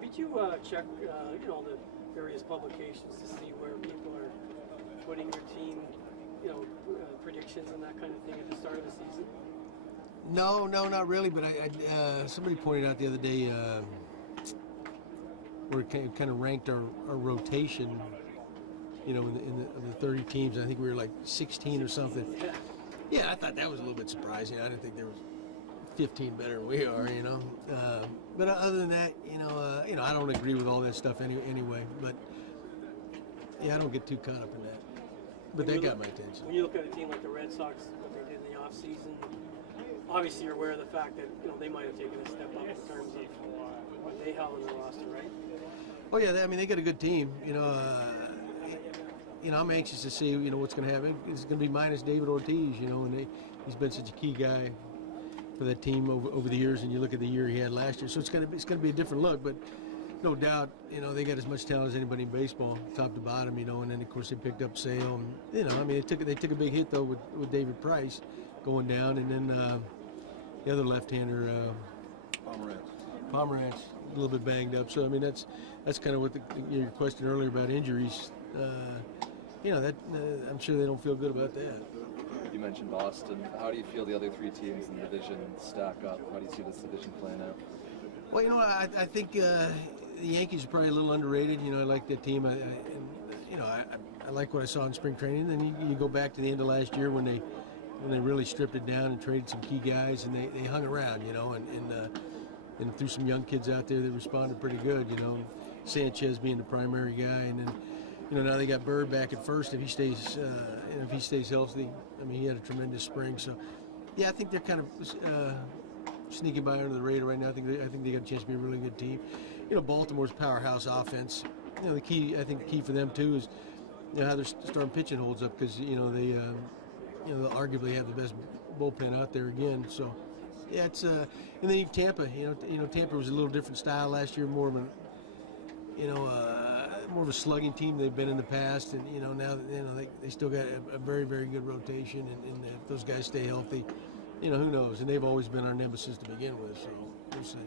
Did you check, the various publications to see where people are putting your team, predictions and that kind of thing at the start of the season? No, not really. But somebody pointed out the other day where it kind of ranked our rotation. In the 30 teams, I think we were like 16 or something. Yeah, I thought that was a little bit surprising. I didn't think there was 15 better than we are. But other than that, I don't agree with all that stuff anyway. But yeah, I don't get too caught up in that. But they got my attention. When you look at a team like the Red Sox, what they did in the offseason, obviously you're aware of the fact that they might have taken a step up in terms of what they held in the roster, right? Oh yeah, they got a good team. I'm anxious to see what's going to happen. It's going to be minus David Ortiz, and he's been such a key guy for that team over the years. And you look at the year he had last year, so it's going to be a different look. But no doubt, they got as much talent as anybody in baseball, top to bottom. And then of course they picked up Sale. And, they took a big hit though with David Price going down, and then the other left-hander, Pomerantz, a little bit banged up. So that's kind of what your question earlier about injuries. I'm sure they don't feel good about that. You mentioned Boston. How do you feel the other three teams in the division stack up? How do you see this division playing out? Well, I think the Yankees are probably a little underrated. I like that team. I like what I saw in spring training. Then you go back to the end of last year when they really stripped it down and traded some key guys, and they hung around, and threw some young kids out there that responded pretty good, Sanchez being the primary guy, and then now they got Bird back at first if he stays healthy. He had a tremendous spring, so yeah, I think they're kind of sneaking by under the radar right now. I think they got a chance to be a really good team. Baltimore's powerhouse offense. The key for them too is how their starting pitching holds up, because they'll arguably have the best bullpen out there again. So yeah, it's and then even Tampa. Tampa was a little different style last year, more of a slugging team they've been in the past, and now they still got a very, very good rotation, and if those guys stay healthy, who knows? And they've always been our nemesis to begin with, so we'll see.